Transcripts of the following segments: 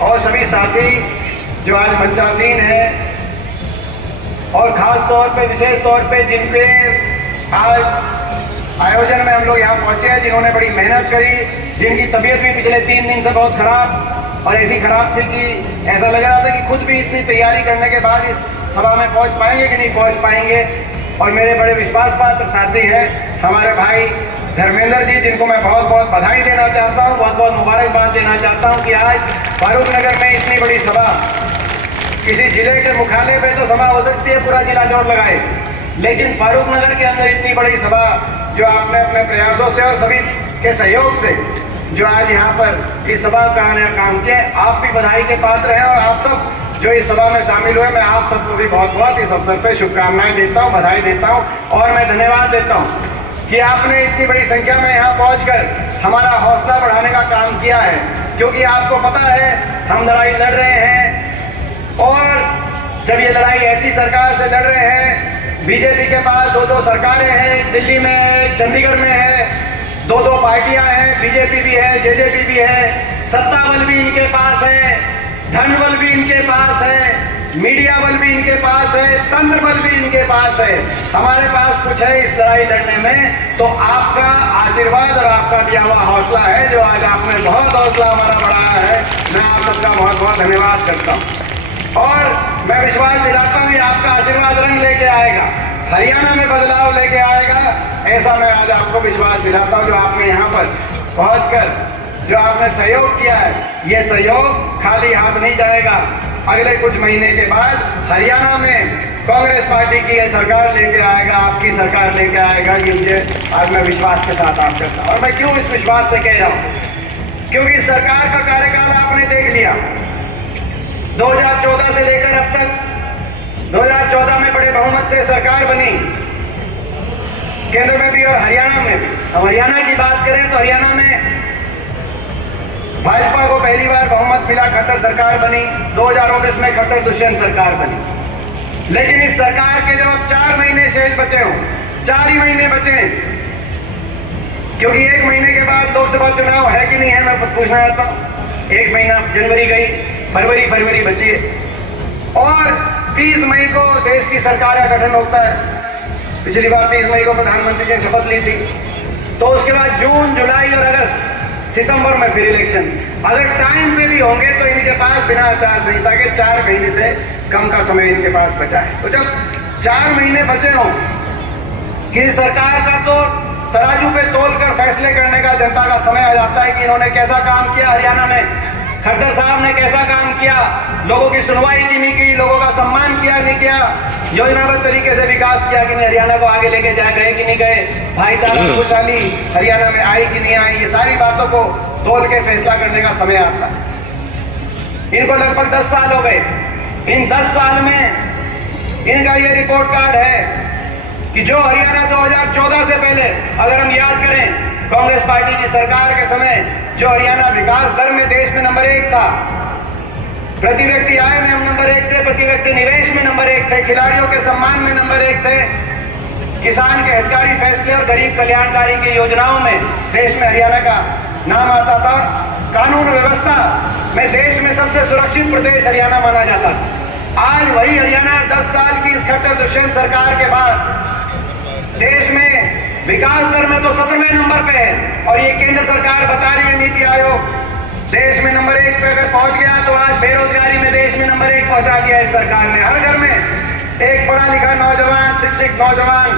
और सभी साथी जो आज मंचासीन हैं और खास तौर पे विशेष तौर पे जिनके आज आयोजन में हम लोग यहाँ पहुंचे हैं, जिन्होंने बड़ी मेहनत करी, जिनकी तबीयत भी पिछले 3 दिन से बहुत खराब और ऐसी खराब थी कि ऐसा लग रहा था कि खुद भी इतनी तैयारी करने के बाद इस सभा में पहुंच पाएंगे कि नहीं पहुंच पाएंगे। और मेरे बड़े विश्वास पात्र साथी हैं हमारे भाई धर्मेंद्र जी, जिनको मैं बहुत बहुत बधाई देना चाहता हूँ, बहुत बहुत मुबारकबाद देना चाहता हूँ कि आज फारूक नगर में इतनी बड़ी सभा, किसी जिले के मुख्यालय पे तो सभा हो सकती है पूरा जिला जोर लगाए, लेकिन फारूक नगर के अंदर इतनी बड़ी सभा जो आपने अपने प्रयासों से और सभी के सहयोग से जो आज यहाँ पर इस सभा का काम किया, आप भी बधाई के पात्र हैं। और आप सब जो इस सभा में शामिल हुए, मैं आप सबको भी बहुत बहुत इस अवसर पर शुभकामनाएं देता हूँ, बधाई देता हूँ और मैं धन्यवाद देता हूँ कि आपने इतनी बड़ी संख्या में यहाँ पहुंचकर हमारा हौसला बढ़ाने का काम किया है। क्योंकि आपको पता है हम लड़ाई लड़ रहे हैं और जब ये लड़ाई ऐसी सरकार से लड़ रहे हैं, बीजेपी के पास 2 सरकारें हैं, दिल्ली में है, चंडीगढ़ में है, 2 पार्टियां हैं, बीजेपी भी है, जेजेपी भी है, सत्ता बल भी इनके पास है, धन बल भी इनके पास है, मीडिया बल भी इनके पास है, तंत्र बल भी इनके पास है। हमारे पास कुछ है इस लड़ाई लड़ने में, तो आपका आशीर्वाद और आपका दिया हुआ हौसला है जो आज आपने बहुत हौसला हमारा बढ़ाया है। मैं आप सबका बहुत बहुत धन्यवाद करता हूँ और मैं विश्वास दिलाता हूँ कि आपका आशीर्वाद रंग लेके आएगा, हरियाणा में बदलाव लेके आएगा, ऐसा मैं आज आपको विश्वास दिलाता हूँ। जो आपने यहाँ पर पहुंचकर जो आपने सहयोग किया है, ये सहयोग खाली हाथ नहीं जाएगा। अगले कुछ महीने के बाद हरियाणा में कांग्रेस पार्टी की सरकार लेके आएगा, आपकी सरकार लेके आएगा, ये मुझे आज मैं विश्वास के साथ आप करता हूँ। और मैं क्यों इस विश्वास से कह रहा हूँ, क्योंकि सरकार का कार्यकाल आपने देख लिया 2014 से लेकर अब तक। 2014 में बड़े बहुमत से सरकार बनी, केंद्र में भी और हरियाणा में भी। अब हरियाणा की बात करें तो हरियाणा में भाजपा को पहली बार बहुमत मिला, खट्टर सरकार बनी। 2019 में खट्टर दुष्यंत सरकार बनी। लेकिन इस सरकार के जब 4 महीने शेष बचे हों, 4 ही महीने बचे हैं, क्योंकि 1 महीने के बाद लोकसभा चुनाव है कि नहीं है, मैं पूछना चाहता हूं। 1 महीना जनवरी गई, फरवरी बची है और 30 मई को देश की सरकार का गठन होता है। पिछली बार 30 मई को प्रधानमंत्री ने शपथ ली थी, तो उसके बाद जून, जुलाई और अगस्त, सितंबर में फिर इलेक्शन। अगर टाइम पे भी होंगे तो इनके पास बिना आचार संहिता के 4 महीने से कम का समय इनके पास बचा है। तो जब 4 महीने बचे हों, किसी सरकार का तो तराजू पे तोलकर फैसले करने का जनता का समय आ जाता है कि इन्होंने कैसा काम किया हरियाणा में, खट्टर साहब ने कैसा काम किया, लोगों की सुनवाई की नहीं की, लोगों का सम्मान किया नहीं किया, योजनाबद्ध तरीके से विकास किया कि नहीं, हरियाणा को आगे लेके जा गए कि नहीं गए, भाईचारा खुशहाली हरियाणा में आई कि नहीं आई, ये सारी बातों को तोल के फैसला करने का समय आता है। इनको लगभग 10 साल हो गए। इन 10 साल में इनका ये रिपोर्ट कार्ड है कि जो हरियाणा 2014 से पहले अगर हम याद करें, कांग्रेस पार्टी की सरकार के समय जो हरियाणा विकास दर में देश में नंबर 1 था, प्रति व्यक्ति आय में हम नंबर 1 थे, प्रति व्यक्ति निवेश में नंबर 1 थे, खिलाड़ियों के सम्मान में नंबर 1 थे, किसान के हितकारी फैसले और गरीब कल्याणकारी की योजनाओं में देश में हरियाणा का नाम आता था। कानून व्यवस्था में देश में सबसे सुरक्षित प्रदेश हरियाणा माना जाता था। आज वही हरियाणा 10 साल की इस खट्टर दुष्यंत सरकार के बाद देश में विकास दर में तो 17वें नंबर पे है और ये केंद्र सरकार बता रही है, नीति आयोग देश में नंबर 1 पे अगर पहुंच गया तो आज बेरोजगारी में देश में नंबर 1 पहुंचा दिया इस सरकार ने। हर घर में एक पढ़ा लिखा नौजवान, शिक्षित नौजवान,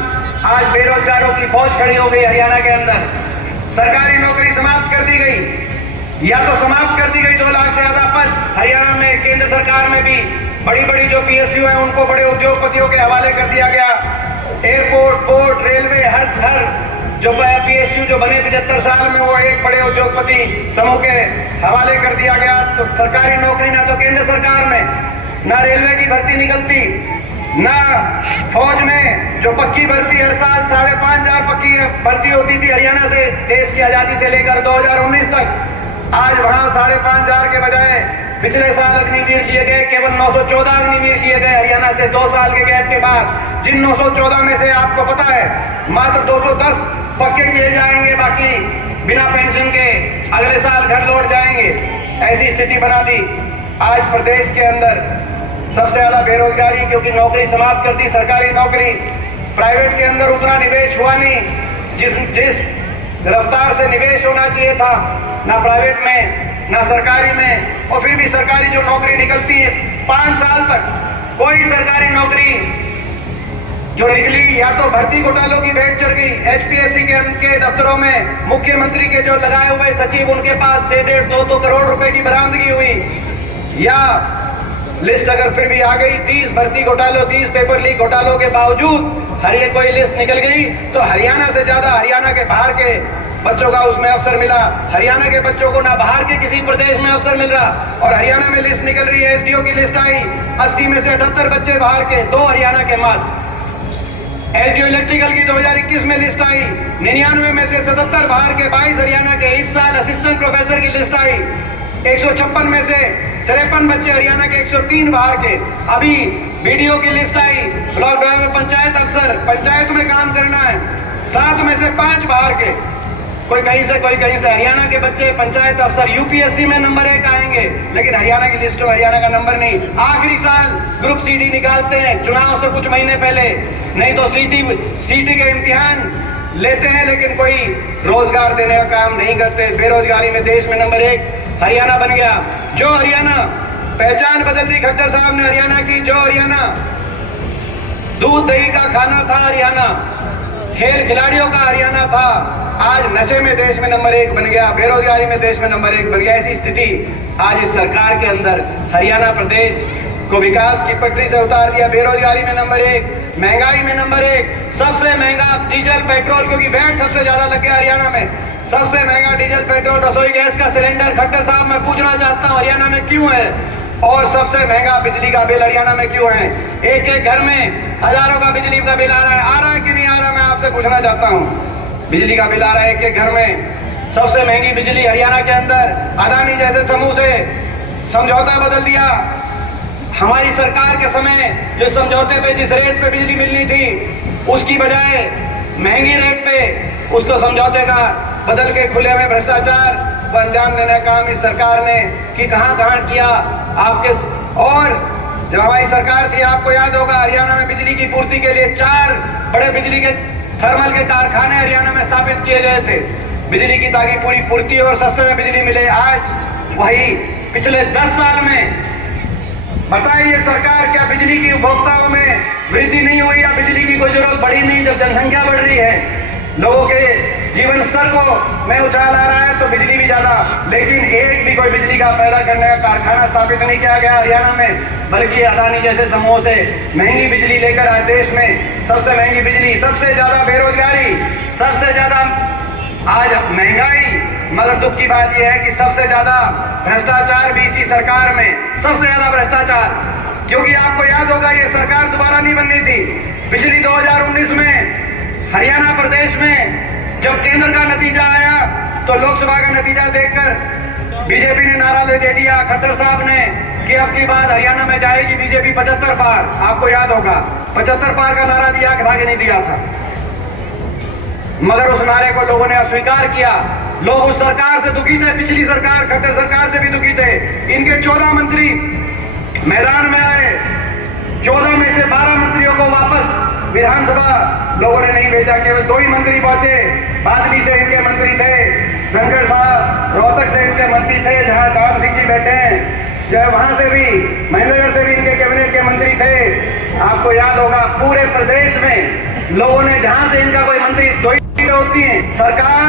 आज बेरोजगारों की फौज खड़ी हो गई हरियाणा के अंदर। सरकारी नौकरी समाप्त कर दी गई, या तो समाप्त कर दी गई 2 लाख से ज्यादा पद हरियाणा में। केंद्र सरकार में भी बड़ी बड़ी जो PSU है उनको बड़े उद्योगपतियों के हवाले कर दिया गया। एयरपोर्ट, पोर्ट, रेलवे, हर जो PSU जो बने 75 साल में, वो एक बड़े उद्योगपति समूह के हवाले कर दिया गया। तो सरकारी नौकरी ना तो केंद्र सरकार में, ना रेलवे की भर्ती निकलती, ना फौज में जो पक्की भर्ती हर साल 5,500 पक्की भर्ती होती थी हरियाणा से देश की आजादी से लेकर 2019 तक। आज वहां 5,500 के बजाय पिछले साल अग्निवीर किए गए, केवल 914 अग्निवीर किए गए हरियाणा से 2 साल के गैप के बाद। जिन 914 में से आपको पता है मात्र 210 पक्के किए जाएंगे, बाकी बिना पेंशन के अगले साल घर लौट जाएंगे। ऐसी स्थिति बना दी। आज प्रदेश के अंदर सबसे ज्यादा बेरोजगारी, क्योंकि नौकरी समाप्त कर दी सरकारी नौकरी, प्राइवेट के अंदर उतना निवेश हुआ नहीं जिस रफ्तार से निवेश होना चाहिए था, ना प्राइवेट में ना सरकारी में। और फिर भी सरकारी जो नौकरी निकलती है 5 साल तक कोई सरकारी नौकरी जो निकली, या तो भर्ती घोटालों की भेंट चढ़ गई, एचपीएससी के दफ्तरों में मुख्यमंत्री के जो लगाए हुए सचिव उनके पास 1.5-2 करोड़ रुपए की बरामदगी हुई, या लिस्ट अगर फिर भी आ गई 30 भर्ती घोटालों, 30 पेपर लीक घोटालों के बावजूद कोई लिस्ट निकल गई तो हरियाणा से ज्यादा हरियाणा के बाहर के बच्चों का उसमें अवसर मिला। हरियाणा के बच्चों को ना बाहर के किसी प्रदेश में अवसर मिल रहा, और हरियाणा में लिस्ट निकल रही है, एसडीओ की लिस्ट आई, 80 में से 78 बच्चे बाहर के, 2 हरियाणा के मात्र। एसडीओ इलेक्ट्रिकल की 2021 में लिस्ट आई, 99 में से 77 बाहर के, 22 हरियाणा के। इस साल असिस्टेंट प्रोफेसर की लिस्ट आई, 156 में से 53 बच्चे हरियाणा के, 103 बाहर के। अभी बीडीओ की लिस्ट आई, ब्लॉक ड्राइवर, पंचायत अफसर, पंचायत में काम करना है, 7 में से 5 बाहर के। कोई कहीं से कोई कहीं से। हरियाणा के बच्चे पंचायत अफसर यूपीएससी में नंबर 1 आएंगे, लेकिन हरियाणा की लिस्ट में हरियाणा का नंबर नहीं। आखिरी साल ग्रुप सीडी निकालते हैं चुनाव से कुछ महीने पहले, नहीं तो सीटी के इम्तिहान लेते हैं, लेकिन कोई रोजगार देने का काम नहीं करते। बेरोजगारी में देश में नंबर 1 हरियाणा बन गया। जो हरियाणा पहचान बदल दी खट्टर साहब ने हरियाणा की, जो हरियाणा दूध दही का खाना था हरियाणा, खेल खिलाड़ियों का हरियाणा था, आज नशे में देश में नंबर 1 बन गया, बेरोजगारी में देश में नंबर 1 बन गया। ऐसी स्थिति आज इस सरकार के अंदर, हरियाणा प्रदेश को विकास की पटरी से उतार दिया। बेरोजगारी में नंबर 1, महंगाई में नंबर 1, सबसे महंगा डीजल पेट्रोल, क्योंकि वैट सबसे ज्यादा लग गया हरियाणा में, सबसे महंगा डीजल पेट्रोल, रसोई गैस का सिलेंडर। खट्टर साहब मैं पूछना चाहता हूं हरियाणा में क्यों है? और सबसे महंगा बिजली का बिल हरियाणा में क्यों है? एक घर में हजारों का बिजली का बिल आ रहा है कि नहीं आ रहा? मैं आपसे पूछना चाहता हूं। बिजली का बिल आ रहा है एक घर में। सबसे महंगी बिजली हरियाणा के अंदर, अदानी जैसे समूह से समझौता बदल दिया। हमारी सरकार के समय जो समझौते पे जिस रेट पे बिजली मिलनी थी, उसकी बजाय महंगी रेट पे उसको समझौते का बदल के खुले में भ्रष्टाचार को अंजाम देने का काम इस सरकार ने कि कहां किया आपके। और जब हमारी सरकार थी, आपको याद होगा, हरियाणा में बिजली की पूर्ति के लिए 4 बड़े बिजली के थर्मल के कारखाने हरियाणा में स्थापित किए गए थे, बिजली की, ताकि पूरी पूर्ति और सस्ते में बिजली मिले। आज वही पिछले 10 साल में बताइए सरकार, क्या बिजली की उपभोक्ताओं में वृद्धि नहीं हुई, या बिजली की कोई जरूरत बढ़ी नहीं? जब जनसंख्या बढ़ रही है, लोगों के जीवन स्तर को में उछाल आ रहा है, तो बिजली भी ज्यादा, लेकिन एक भी कोई बिजली का पैदा करने का कारखाना स्थापित नहीं किया गया हरियाणा में, बल्कि अदानी जैसे समूह से महंगी बिजली लेकर आए। देश में सबसे महंगी बिजली, सबसे ज्यादा बेरोजगारी, सबसे ज्यादा आज महंगाई, मगर दुख की बात यह है कि सबसे ज्यादा भ्रष्टाचार भी इसी सरकार में, सबसे ज्यादा भ्रष्टाचार। क्योंकि आपको याद होगा, ये सरकार दोबारा नहीं बननी थी। पिछली 2019 में हरियाणा प्रदेश में जब केंद्र का नतीजा आया, तो लोकसभा का नतीजा देखकर बीजेपी ने नारा दे दिया खट्टर साहब ने कि अब की बात हरियाणा में जाएगी बीजेपी 75 पार। आपको याद होगा 75 पार का नारा दिया था कि नहीं दिया था? मगर उस नारे को लोगों ने अस्वीकार किया। लोग उस सरकार से दुखी थे, पिछली सरकार खट्टर सरकार से भी दुखी थे। इनके 14 मंत्री मैदान में आए, 14 में से 12 मंत्रियों को वापस विधानसभा लोगों ने नहीं भेजा, केवल 2 ही मंत्री पहुंचे। बादली से इनके मंत्री थे, धनखड़ साहब, रोहतक से इनके मंत्री थे, जहां दाम सिंह जी बैठे हैं, जो है वहां से भी, महेंद्रगढ़ से भी इनके कैबिनेट के मंत्री थे। आपको याद होगा, पूरे प्रदेश में लोगों ने, जहां से इनका कोई मंत्री, 2 ही होती है सरकार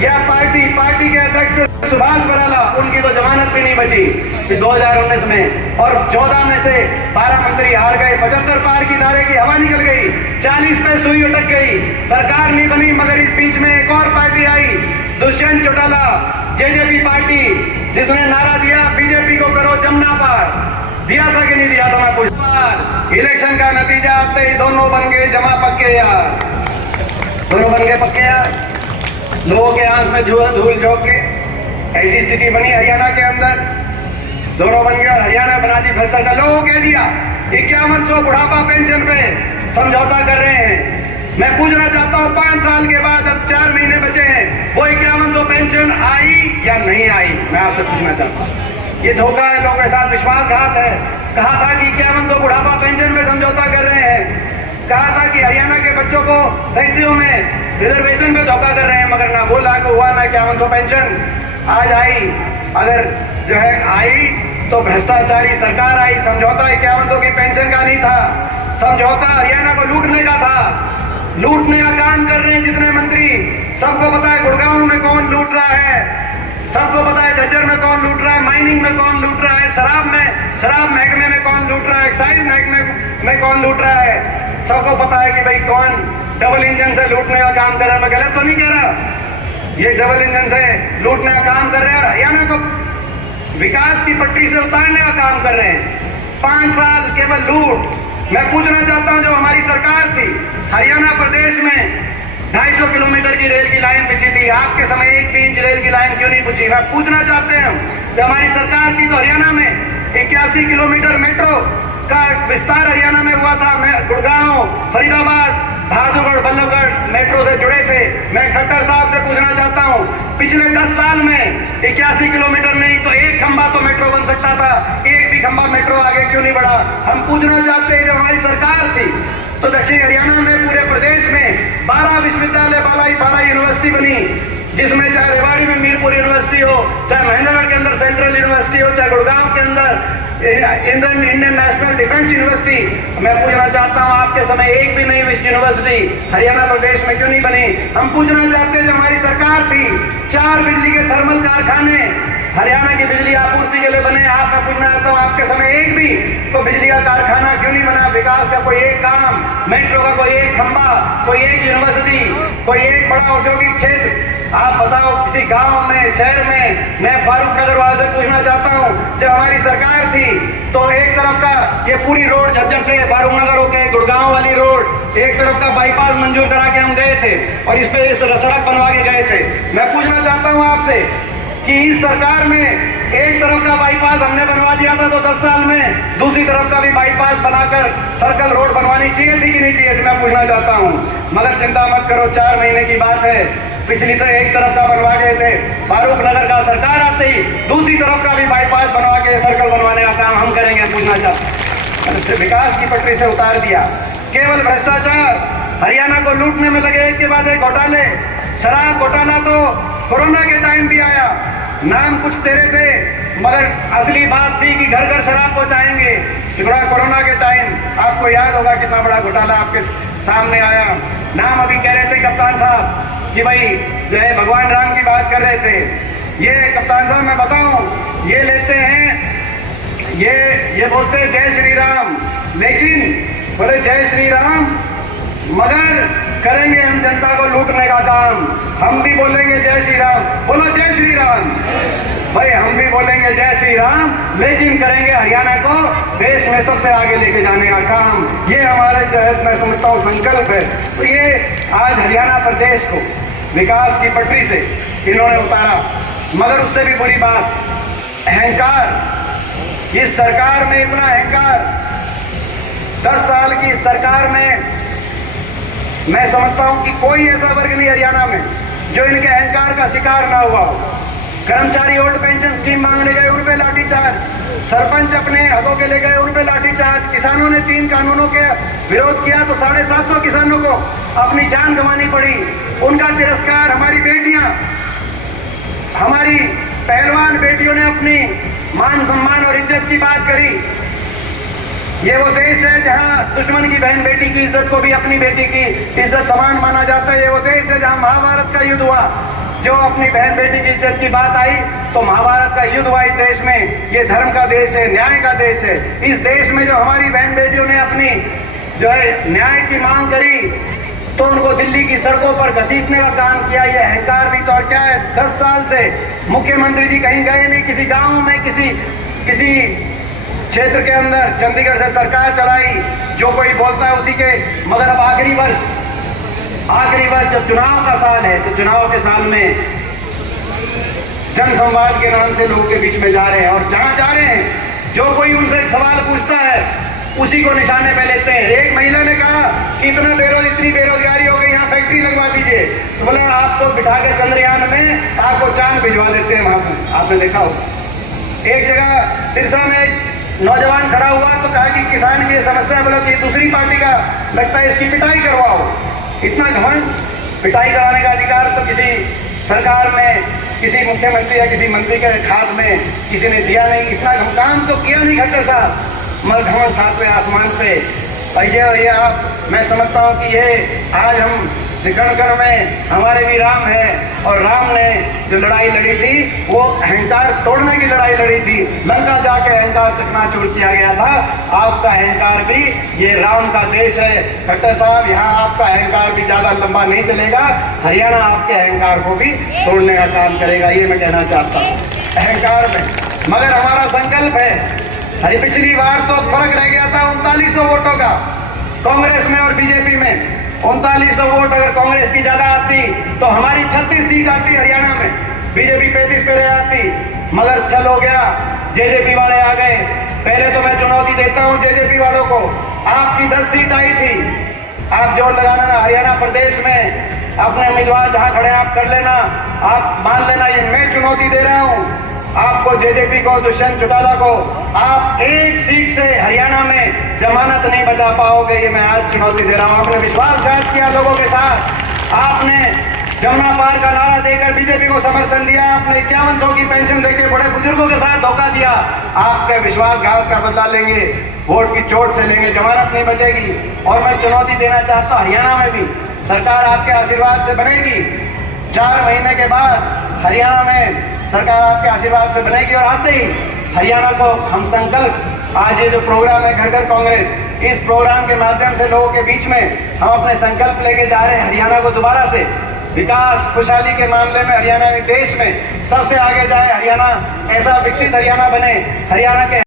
या पार्टी के अध्यक्ष सुभाष बराला, उनकी तो जमानत भी नहीं बची 2019 में। और 14 में से 12 मंत्री हार गए, 75 पार की नारे की हवा निकल गई, 40 पे सुई अटक गई, सरकार नहीं बनी। मगर इस बीच में एक और पार्टी आई, दुष्यंत चौटाला, जेजेपी पार्टी, जिसने नारा दिया बीजेपी को करो जमुना पार। दिया था कि नहीं दिया था? मैं पूछता। इलेक्शन का नतीजा आते ही दोनों बन गए जमा पक्के यार, दोनों बन गए पक्के यार, लोगों के आंख में धूल झोंक के ऐसी स्थिति बनी हरियाणा के अंदर, दोनों बन गए। और हरियाणा बना दी भ्रष्टाचार। लोगों कह दिया 5100 बुढ़ापा पेंशन पे समझौता कर रहे हैं। मैं पूछना चाहता हूं, 5 साल के बाद अब 4 महीने बचे हैं, वो 5100 पेंशन आई या नहीं आई? मैं आपसे पूछना चाहता हूं। ये धोखा है, लोगों के साथ विश्वासघात है। कहा था कि 5100 बुढ़ापा पेंशन में समझौता कर रहे हैं, कहा था कि हरियाणा के बच्चों को फैक्ट्रियों में रिजर्वेशन पे धोखा कर रहे हैं, मगर ना वो लागू हुआ ना 5100 पेंशन आज आई। अगर जो है आई तो भ्रष्टाचारी सरकार आई। समझौता 5100 की पेंशन का नहीं था, समझौता हरियाणा को लूटने का था। लूटने का काम कर रहे हैं जितने मंत्री, सबको पता है गुड़गांव में कौन लूट रहा है, सबको पता है झज्जर में कौन लूट रहा है, माइनिंग में कौन लूट रहा है, शराब महकमे में कौन लूट रहा है, एक्साइज महकमे में कौन लूट रहा है। सबको पता है कि भाई कौन डबल इंजन से लूटने का काम कर रहा है। मैं गलत तो नहीं कह रहा, ये डबल इंजन से लूटने का काम कर रहे हैं और हरियाणा को विकास की पटरी से उतारने का काम कर रहे हैं। 5 साल केवल लूट। मैं पूछना चाहता हूं, जो हमारी सरकार थी, हरियाणा प्रदेश में 250 किलोमीटर की रेल की लाइन बिछी थी, आपके समय 1 भी इंच रेल की लाइन क्यों नहीं बिछी? मैं पूछना चाहते हैं, जब हमारी सरकार थी तो हरियाणा में 81 किलोमीटर मेट्रो का विस्तार हरियाणा में हुआ था। मैं गुड़गांव, फरीदाबाद, बहादुरगढ़, बल्लभगढ़ मेट्रो से जुड़े थे। मैं खट्टर साहब से पूछना चाहता हूं, पिछले 10 साल में 81 किलोमीटर नहीं तो 1 खंबा तो मेट्रो बन सकता था, 1 भी खंबा मेट्रो आगे क्यों नहीं बढ़ा? हम पूछना चाहते हैं, जब हमारी सरकार थी तो दक्षिण हरियाणा में पूरे प्रदेश में 12 विश्वविद्यालय, 12 यूनिवर्सिटी बनी, जिसमें चाहे रेवाड़ी में मीरपुर यूनिवर्सिटी हो, चाहे महेंद्रगढ़ के अंदर सेंट्रल यूनिवर्सिटी हो, चाहे गुड़गांव के अंदर इंडियन नेशनल डिफेंस यूनिवर्सिटी। मैं पूछना चाहता हूं, आपके समय 1 भी नहीं यूनिवर्सिटी हरियाणा प्रदेश में क्यों नहीं बनी? हम पूछना चाहते हैं, जब हमारी सरकार थी 4 बिजली के थर्मल कारखाने हरियाणा की बिजली आपूर्ति के लिए बने। आप मैं पूछना चाहता हूं, आपके समय 1 भी तो बिजली का कारखाना क्यों नहीं बना? विकास का कोई एक काम, मेट्रो का कोई एक खंबा, कोई एक यूनिवर्सिटी, कोई एक बड़ा औद्योगिक क्षेत्र। आप बताओ, किसी गांव में, शहर में। मैं फारूक नगर वाले से पूछना चाहता हूं, जब हमारी सरकार थी तो एक तरफ का ये पूरी रोड झज्जर से फारूक नगर होके गुड़गांव वाली रोड, एक तरफ का बाईपास मंजूर करा के हम गए थे और इस पे सड़क बनवा के गए थे। मैं पूछना चाहता हूं आपसे कि इस सरकार में एक तरफ का बाईपास हमने बनवा दिया था तो 10 साल में दूसरी तरफ का भी बाईपास बनाकर सर्कल रोड बनवानी चाहिए थी कि नहीं चाहिए थी? मैं पूछना चाहता हूं। मगर चिंता मत करो, 4 महीने की बात है, पिछली तो एक तरफ का बनवा गए थे, फारूक नगर का सरकार आते ही दूसरी तरफ का भी बाईपास बनवा के सर्कल बनवाने का काम हम करेंगे। पूछना चाहते, विकास की पटरी से उतार दिया। केवल भ्रष्टाचार, हरियाणा को लूटने में लगे, एक के बाद एक घोटाले। शराब घोटाला तो कोरोना के टाइम भी आया, नाम कुछ तेरे थे मगर असली बात थी कि घर घर शराब पहुंचाएंगे। कोरोना के टाइम आपको याद होगा कितना बड़ा घोटाला आपके सामने आया। नाम अभी कह रहे थे कप्तान साहब कि भाई जो है भगवान राम की बात कर रहे थे। ये कप्तान साहब मैं बताऊं, ये लेते हैं, ये बोलते हैं जय श्री राम, लेकिन बोले जय श्री राम मगर करेंगे हम जनता को लूटने का काम। हम भी बोलेंगे जय श्री राम, बोलो जय श्री राम भाई, हम भी बोलेंगे जय श्री राम, लेकिन करेंगे हरियाणा को देश में सबसे आगे लेके जाने का काम। ये हमारे जो है मैं समझता हूँ संकल्प है। तो ये आज हरियाणा प्रदेश को विकास की पटरी से इन्होंने उतारा। मगर उससे भी बुरी बात, अहंकार। इस सरकार में इतना अहंकार, 10 साल की सरकार में मैं समझता हूं कि कोई ऐसा वर्ग नहीं हरियाणा में जो इनके अहंकार का शिकार ना हुआ हो। कर्मचारी ओल्ड पेंशन स्कीम मांगने गए, उन पे लाठीचार्ज। सरपंच अपने हकों के लिए गए, उन पे लाठीचार्ज। किसानों ने 3 कानूनों के विरोध किया तो 750 किसानों को अपनी जान गंवानी पड़ी, उनका तिरस्कार। हमारी बेटियां, हमारी पहलवान बेटियों ने अपनी मान सम्मान और इज्जत की बात करी। ये वो देश है जहां दुश्मन की बहन बेटी की इज्जत को भी अपनी बेटी की इज्जत समान माना जाता है। ये वो देश है जहां महाभारत का युद्ध हुआ, जो अपनी बहन बेटी की इज्जत की बात आई तो महाभारत का युद्ध हुआ इस देश में। ये धर्म का देश है, न्याय का देश है। इस देश में जो हमारी बहन बेटियों ने अपनी जो है न्याय की मांग करी तो उनको दिल्ली की सड़कों पर घसीटने का काम किया। ये अहंकार भी तो और क्या है। 10 साल से मुख्यमंत्री जी कहीं गए नहीं, किसी गांव में, किसी क्षेत्र के अंदर। चंडीगढ़ से सरकार चलाई, जो कोई बोलता है उसी के। मगर अब आखिरी वर्ष जब चुनाव का साल है तो चुनाव के साल में जन संवाद के नाम से लोगों के बीच में जा रहे हैं और जहां जा रहे हैं जो कोई उनसे सवाल पूछता है उसी को निशाने पे लेते हैं। एक महिला ने कहा कि इतनी बेरोजगारी हो गई, यहाँ फैक्ट्री लगवा दीजिए। तो बोला आपको बिठा के चंद्रयान में आपको चांद भिजवा देते हैं वहां पर। आपने देखा हो एक जगह सिरसा में एक नौजवान खड़ा हुआ तो कहा कि किसान की ये समस्या है, बोला कि दूसरी पार्टी का लगता है, इसकी पिटाई करवाओ। इतना घमंड! पिटाई कराने का अधिकार तो किसी सरकार में, किसी मुख्यमंत्री या किसी मंत्री के हाथ में किसी ने दिया नहीं। इतना काम तो किया नहीं खट्टर साहब, मगर घमंड सातवें आसमान पे। ये आप, मैं समझता हूँ कि ये आज हम कण कण में हमारे भी राम है, और राम ने जो लड़ाई लड़ी थी वो अहंकार तोड़ने की लड़ाई लड़ी थी। लंका जाकर अहंकार चकनाचूर किया गया था। आपका अहंकार भी, ये राम का देश है खट्टर साहब, यहाँ आपका अहंकार भी ज्यादा लंबा नहीं चलेगा। हरियाणा आपके अहंकार को भी तोड़ने का काम करेगा, ये मैं कहना चाहता हूँ अहंकार में। मगर हमारा संकल्प है, पिछली बार तो फर्क रह गया था 3900 वोटों का कांग्रेस में और बीजेपी में। 3900 वोट अगर कांग्रेस की ज्यादा आती तो हमारी 36 सीट आती हरियाणा में, बीजेपी 35 पे रह आती। मगर चल हो गया, जेजेपी वाले आ गए। पहले तो मैं चुनौती देता हूं जेजेपी वालों को, आपकी 10 सीट आई थी, आप जोर लगा लेना। हरियाणा प्रदेश में अपने उम्मीदवार जहां खड़े आप कर लेना, आप मान लेना, ये मैं चुनौती दे रहा हूं आपको, जेजेपी को, दुष्यंत चौटाला को। आप एक सीट से हरियाणा में जमानत नहीं बचा पाओगे, ये मैं आज चुनौती दे रहा हूं। आपने विश्वासघात किया लोगों के साथ, आपने जमुना पार का नारा देकर बीजेपी को समर्थन दिया, आपने 5100 की पेंशन देकर बड़े बुजुर्गों के साथ धोखा दिया। आपके विश्वासघात का बदला लेंगे, वोट की चोट से लेंगे, जमानत नहीं बचेगी। और मैं चुनौती देना चाहता हूं, हरियाणा में भी सरकार आपके आशीर्वाद से बनेगी। 4 महीने के बाद हरियाणा में सरकार आपके आशीर्वाद से बनेगी। और आते ही हरियाणा को हम संकल्प, आज ये जो प्रोग्राम है घर घर कांग्रेस, इस प्रोग्राम के माध्यम से लोगों के बीच में हम अपने संकल्प लेके जा रहे हैं, हरियाणा को दोबारा से विकास खुशहाली के मामले में हरियाणा देश में सबसे आगे जाए, हरियाणा ऐसा विकसित हरियाणा बने। हरियाणा के